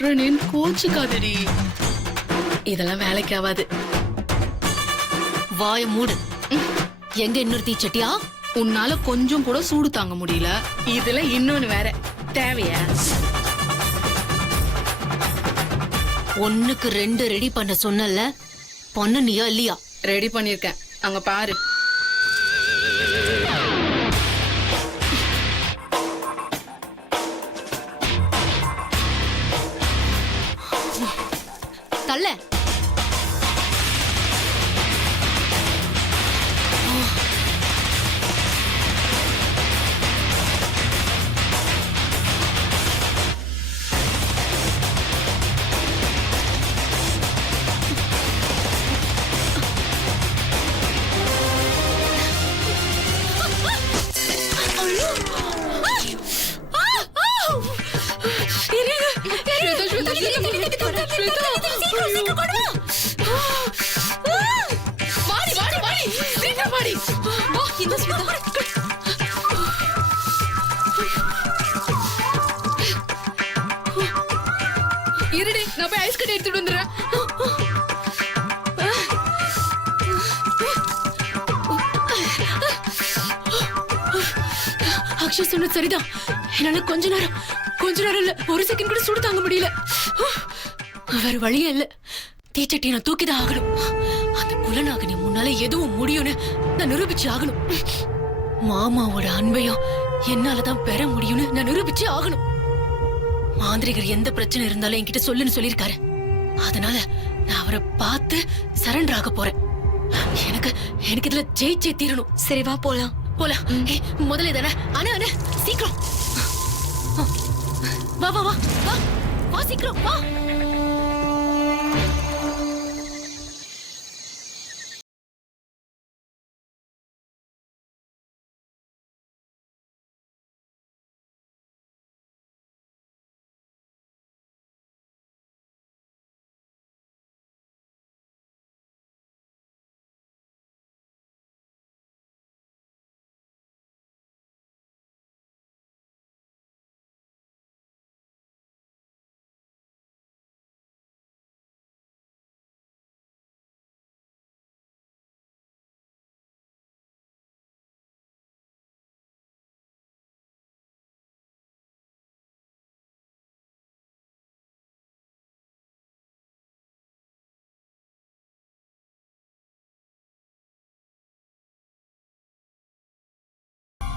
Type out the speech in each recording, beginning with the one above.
சொல்றேன்னு கோச்சுக்காதடி. இதெல்லாம் வேலைக்கு ஆகாது. வாய மூடு. எங்க இன்னொரு தீச்சட்டியா? உன்னால கொஞ்சம் கூட சூடு தாங்க முடியல, இதுல இன்னொன்னு வேற தேவையா? ஒண்ணுக்கு 2 ரெடி பண்ண சொன்னல, பண்ணனியா இல்லையா? ரெடி பண்ணிருக்கேன், அங்க பாரு. தள்ள. இருடி, நான் போய் ஐஸ் கட்டி எடுத்துட்டு வந்துடுறேன். அக்ஷய் சொன்னது சரிதான். என்னால கொஞ்ச நேரம் இல்ல, 1 செகண்ட் கூட சூடு தாங்க முடியல. வேற வழியே இல்ல. தீச்சட்டியை நான் தூக்கிதான் ஆகணும். அந்த குலநாகனி முன்னால எதுவும் முடியும்னு நான் நிரூபிச்சு ஆகணும். மாமாவோட அன்பையும் என்னாலதான் பெற முடியும்னு நான் நிரூபிச்சு ஆகணும். மாந்திரிகர் எந்த பிரச்சனை இருந்தாலும் என்கிட்ட சொல்லுன்னு சொல்லிருக்காரு. அதனால நான் அவரை பார்த்து சரண்டர் ஆக போறேன். எனக்கு இதுல ஜெயிச்சே தீரணும். சரி வா போலாம். முதல்ல தானே. அண்ணா சீக்கிரம் வா வா வா வா வா, சீக்கிரம் வா.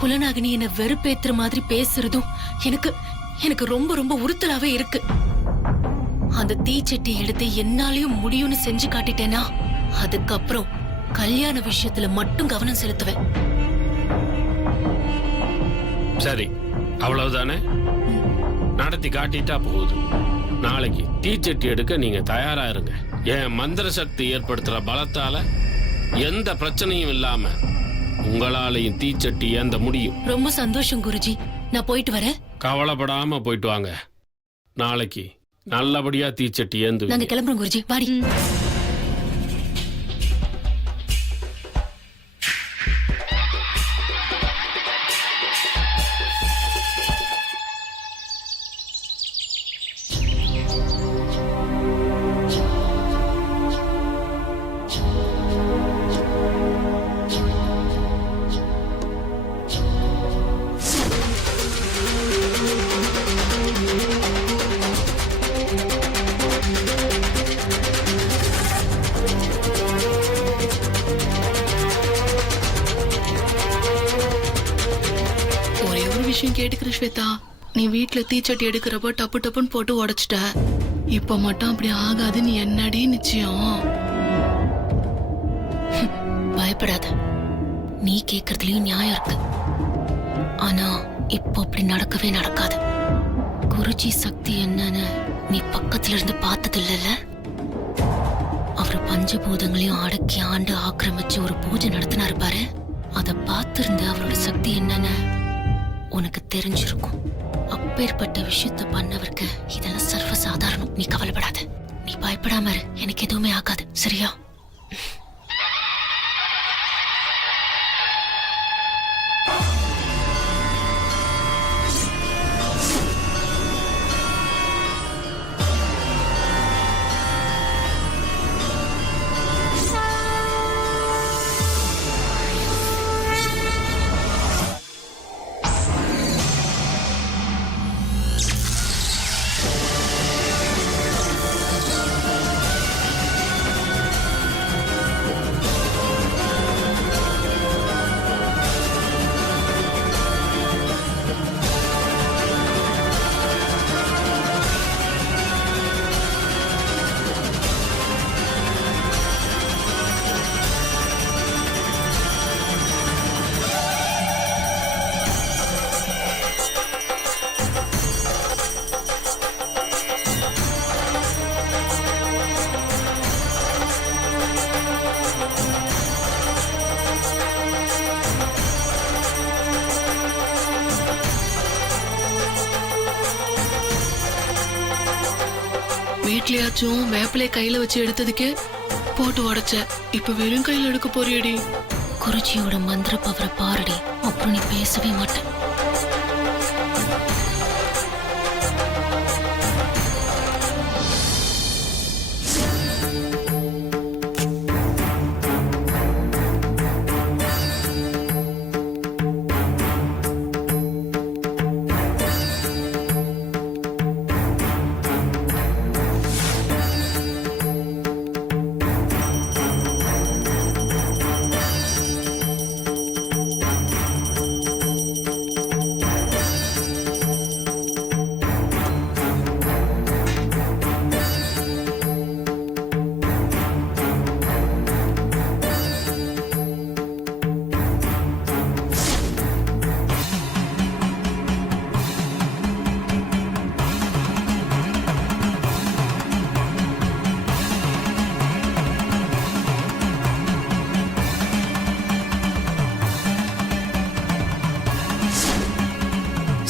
குலநாகினி என்ன வெறுப்பேத்துற மாதிரி பேசுறதும் எனக்கு ரொம்ப ரொம்ப உறுத்தலாவே இருக்கு. அந்த தீச்சட்டி எடுத்து என்னாலையும் முடியும்னு செஞ்சு காட்டிட்டேனா, அதுக்கப்புறம் கல்யாண விஷயத்துல மட்டும் கவனம் செலுத்துவேன். சரி, அவ்வளவுதானே? நடத்தி காட்டிட்டா போகுது. நாளைக்கு தீச்சட்டி எடுக்க நீங்க தயாரா இருங்க. என் மந்திர சக்தி ஏற்படுத்துற பலத்தால எந்த பிரச்சனையும் இல்லாம உங்களாலையும் தீச்சட்டி ஏந்த முடியும். ரொம்ப சந்தோஷம் குருஜி, நான் போயிட்டு வரேன். கவலைப்படாம போயிட்டு வாங்க. நாளைக்கு நல்லபடியா தீச்சட்டி ஏந்து. நாங்க கிளம்புறோம் குருஜி, வாடி. விஷயம் கேட்டுக்கிற ஸ்வேதா, நீ வீட்டுல தீச்சட்டி எடுக்கிறப்ப டப்பு டப்புன்னு போட்டு உடைச்சிட்ட. இப்ப மட்டும் அப்படி ஆகாது. நீ என்னடி நிச்சயம்? பயப்படாத, நீ கேக்குறதுலயும் நியாயம் இருக்கு. ஆனா இப்போ அப்படி நடக்கவே நடக்காது. குருஜி சக்தி என்னன்னு நீ பக்கத்துல இருந்து பார்த்தது இல்லைல்ல? அவர் பஞ்சபூதங்களையும் அடக்கி ஆண்டு ஆக்கிரமிச்சு ஒரு பூஜை நடத்தினாரு பாரு. அதை பார்த்திருந்த அவரோட சக்தி என்னன்னு உனக்கு தெரிஞ்சிருக்கும். அப்பேற்பட்ட விஷயத்த பண்ணவருக்கு இதெல்லாம் சர்வ சாதாரணம். நீ கவலைப்படாத, நீ பயப்படாம இரு. எனக்கு எதுவுமே ஆகாது, சரியா? வீட்லயாச்சும் வேப்பிலைய கையில வச்சு எடுத்ததுக்கே போட்டு உடைச்ச. இப்ப வெறும் கையில எடுக்க போறியடி? குருஜியோட மந்திர பவரை பாருடி, அப்புறம் நீ பேசவே மாட்டேன்.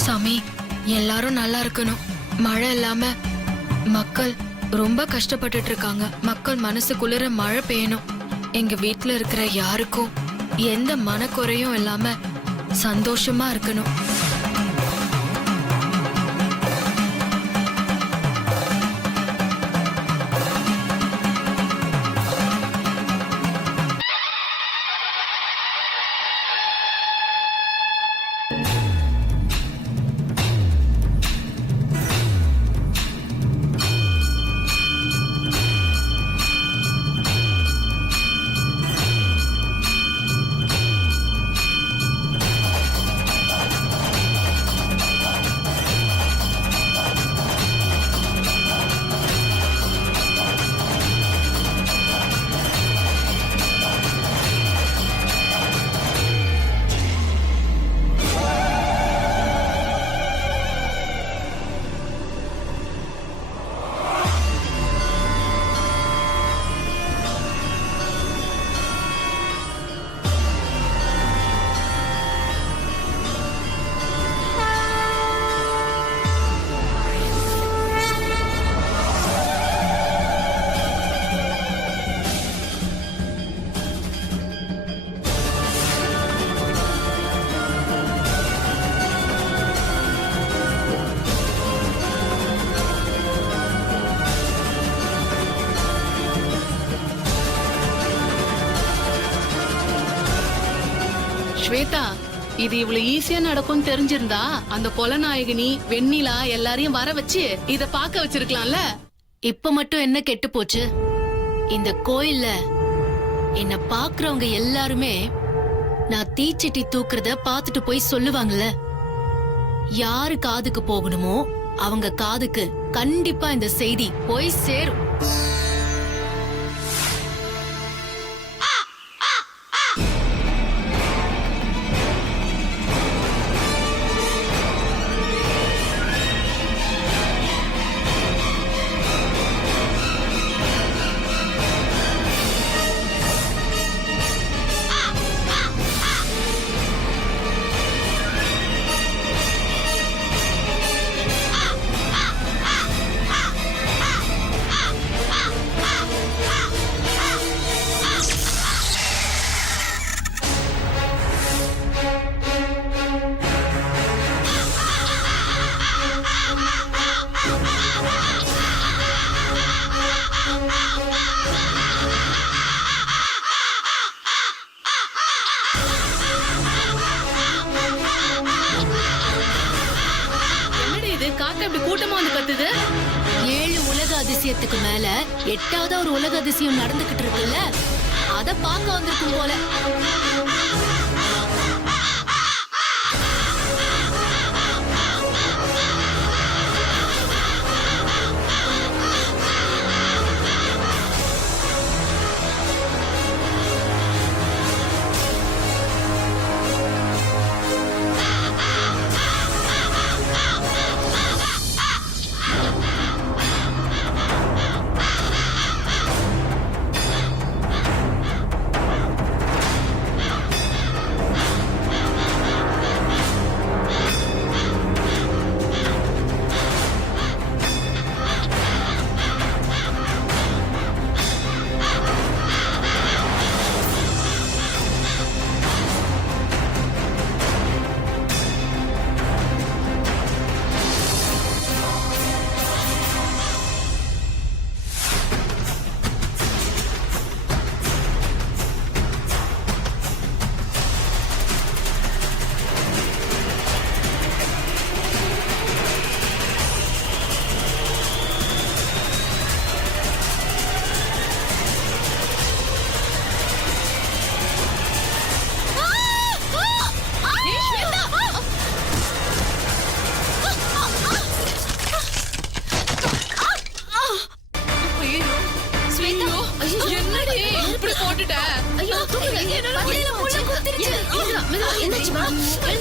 சாமி, எல்லாரும் நல்லா இருக்கணும். மழை இல்லாம மக்கள் ரொம்ப கஷ்டப்பட்டுட்டு இருக்காங்க. மக்கள் மனசு குளிர மழை பெய்யணும். எங்க வீட்ல இருக்கிற யாருக்கும் எந்த மனக்குறையும் இல்லாம சந்தோஷமா இருக்கணும். ஸ்வேதா, இது இவ்வளவு ஈஸியா நடக்கும் தெரிஞ்சிருந்தா அந்த கொலநாயகினி வெண்ணிலா எல்லாரையும் வர வச்சு இத பாக்க வச்சிருக்கலாம்ல. இப்ப மட்டும் என்ன கெட்டு போச்சு? இந்த கோயில்ல என்ன பாக்குறவங்க எல்லாருமே நான் தீச்சட்டி தூக்குறத பாத்துட்டு போய் சொல்லுவாங்கல்ல. யாரு காதுக்கு போகணுமோ அவங்க காதுக்கு கண்டிப்பா இந்த செய்தி போய் சேரும். காக்க இப்படி கூட்டமா வந்து கத்துது? 7 உலக அதிசயத்துக்கு மேல 8வது ஒரு உலக அதிசயம் நடந்துகிட்டு இருக்குல்ல, அத பார்க்க வந்திருக்கும் போல.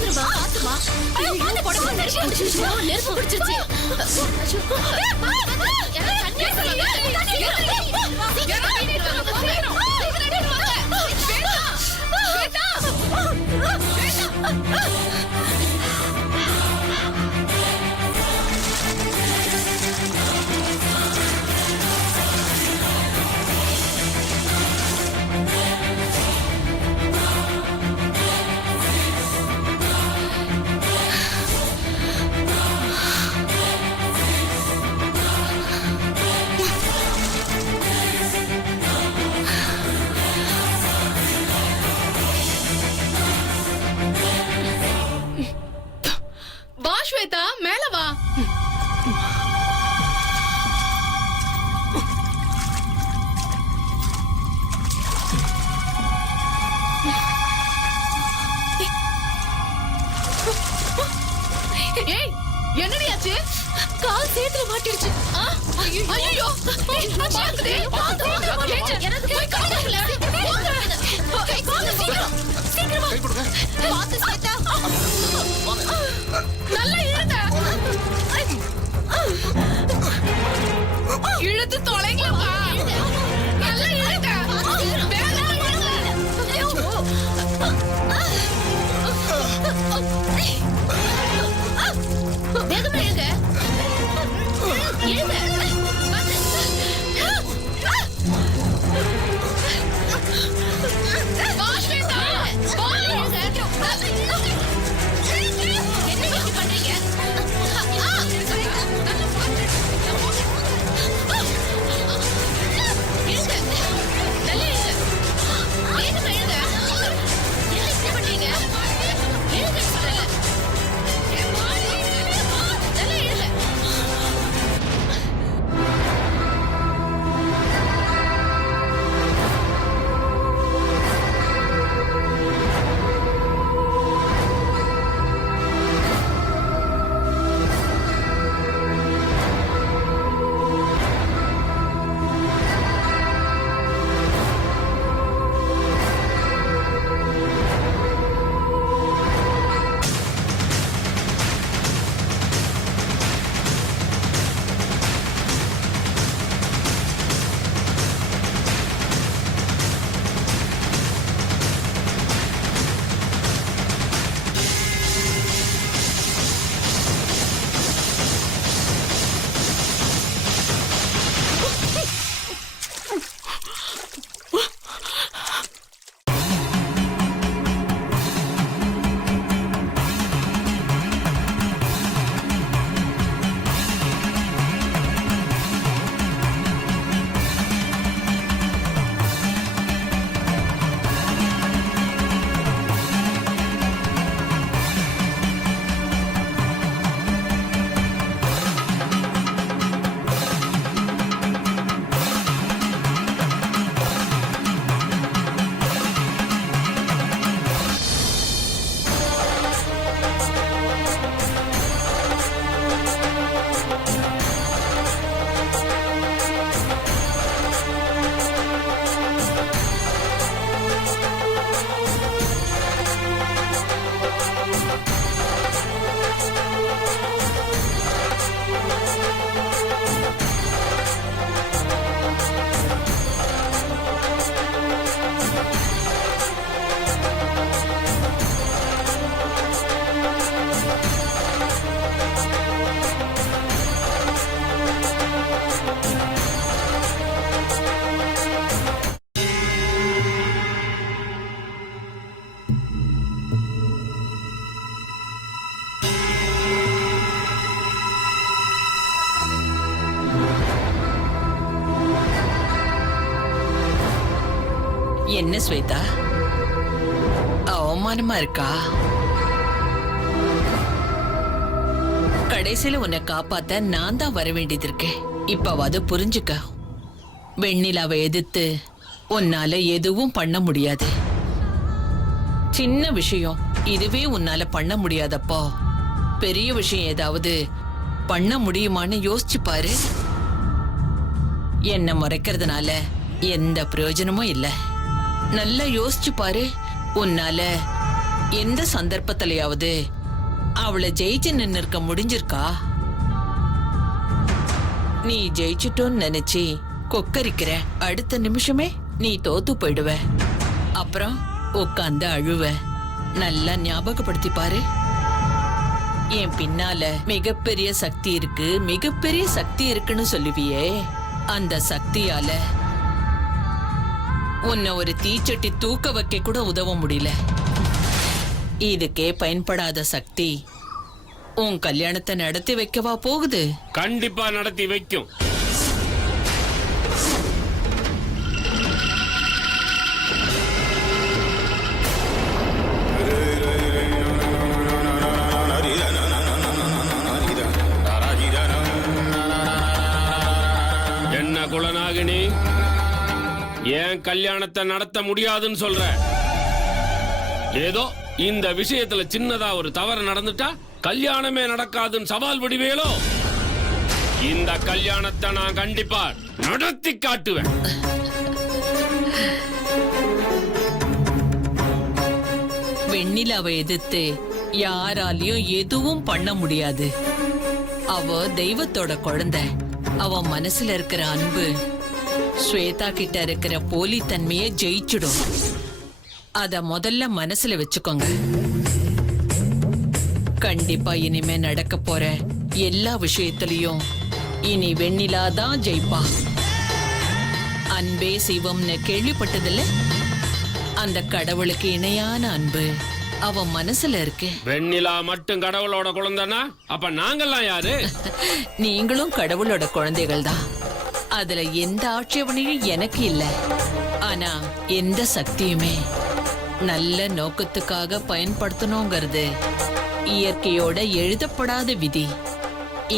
சீக்கிரம் வா பாத்துமா. ஐயோ பாத்து போடுமா நெருப்பு பிடிச்சிருச்சு. வா ஸ்வேதா, மேல வா. ஏய், என்னடி ஆச்சு? கால் சேத்துல மாட்டிடுச்சு. ஐயோ, பாத்துடே, பாத்து. எனக்கு போய் காட்டுல சீக்கிரமா பாத்து சேத்தா. நல்லா இழுங்க. இழுத்து தொலைங்களா? நல்லா இழுங்க. வேகமா இழுங்க. வேகமா இழுங்க. இழுங்க. வா ஸ்வேதா, வா. என்ன இப்படி பண்றீங்க? இழுங்க. நல்லா இழுங்க. வேகமா இழுங்க. என்ன இப்படி பண்றீங்க? இழுங்க சொல்றேன்ல. நல்லா இழுங்க. என்ன ஸ்வேதா, அவமானமா இருக்கா? கடைசியில உன்னை காப்பாத்த நான் தான் வர வேண்டியது இருக்கேன். இப்பவாது புரிஞ்சுக்க. வெண்ணிலாவை எதிர்த்து உன்னால எதுவும் பண்ண முடியாது. சின்ன விஷயம் இதுவே உன்னால பண்ண முடியாதப்போ பெரிய விஷயம் ஏதாவது பண்ண முடியுமான்னு யோசிச்சு பாரு. என்ன முறைக்கிறதுனால எந்த பிரயோஜனமும் இல்ல. நல்லா யோசிச்சு பாரு. உன்னால எந்த சந்தர்ப்பத்திலயாவது அவளை ஜெயிச்சு நின்னு இருக்க முடிஞ்சிருக்கா? நீ ஜெயிச்சிட்டோன்னு நினைச்சு கொக்கரிக்கிற அடுத்த நிமிஷமே நீ தோத்து போயிடுவ. அப்புறம் உட்காந்து அழுவ. நல்லா ஞாபகப்படுத்தி பாரு. என் பின்னால மிகப்பெரிய சக்தி இருக்கு, மிகப்பெரிய சக்தி இருக்குன்னு சொல்லுவியே, அந்த சக்தியால உன்னை ஒரு தீச்சட்டி தூக்க வைக்க கூட உதவ முடியல. இதுக்கே பயன்படாத சக்தி உன் கல்யாணத்தை நடத்தி வைக்கவா போகுது? கண்டிப்பா நடத்தி வைக்கும். என்ன குலநாகினி, ஏன் கல்யாணத்தை நடத்த முடியாதுன்னு சொல்ற? ஏதோ இந்த விஷயத்துல சின்னதா ஒரு தவறு நடந்துட்டா கல்யாணமே நடக்காதுன்னு சவால் விடுவேளோ? இந்த கல்யாணத்தை நான் கண்டிப்பா நடத்தி காட்டுவேன். வெண்ணிலாவை எதிர்த்து யாராலையும் எதுவும் பண்ண முடியாது. அவ தெய்வத்தோட குழந்தை. அவ மனசுல இருக்கிற அன்பு ஸ்வேதா கிட்ட இருக்கிற போலித்தன்மையை ஜெயிச்சிடும். அத முதல்ல மனசுல வச்சுக்கோங்க. கண்டிப்பா இனிமே நடக்க போற எல்லா விஷயத்திலையும் இனி வெண்ணிலா தான் ஜெயிப்பா. அன்பே சிவம்னு கேள்விப்பட்டதில்ல? அந்த கடவுளுக்கு இணையான அன்பு அவ மனசுல இருக்கு. வெண்ணிலா மட்டும் கடவுளோட குழந்தைனா அப்ப நாங்கெல்லாம் யாரு? நீங்களும் கடவுளோட குழந்தைகள் தான். அதுல எந்த ஆட்சேபனையும் எனக்கு இல்ல. ஆனா எந்த சக்தியுமே நல்ல நோக்கத்துக்காக பயன்படுத்தணுங்கிறது இயற்கையோட எழுதப்படாத விதி.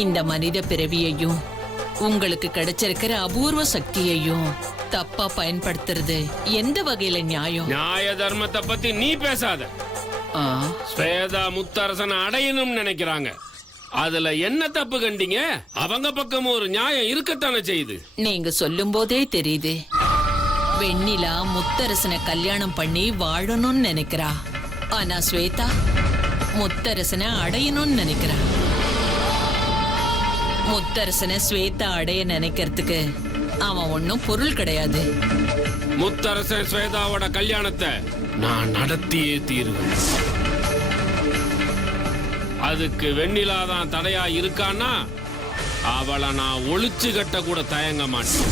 இந்த மனித பிறவியையும் உங்களுக்கு கிடைச்சிருக்கிற அபூர்வ சக்தியையும் தப்பா பயன்படுத்துறது எந்த வகையில நியாயம்? நியாய தர்மத்தை பத்தி நீ பேசாத. ஸ்வேதா முத்தரசனை அடையணும்னு நினைக்கிறாங்க. அதுல என்ன தப்பு கண்டீங்க? அவங்க பக்கம் ஒரு நியாயம் இருக்கத்தானே செய்யுது. நீங்க சொல்லும் போதே தெரியுது. வெண்ணிலா முத்தரசனை கல்யாணம் பண்ணி வாழணும்னு நினைக்கிறா. ஆனா ஸ்வேதா முத்தரசனை அடையணும்னு நினைக்கிறா. முத்தரசனை ஸ்வேதா அடைய நினைக்கிறதுக்கு அவன் ஒன்னும் பொருள் கிடையாது. முத்தரசன் ஸ்வேதாவோட கல்யாணத்தை நான் நடத்தியே தீருவேன். அதுக்கு வெண்ணிலா தான் தடையா இருக்கான்னா அவளை நான் ஒளிச்சு கட்ட கூட தயங்க மாட்டேன்.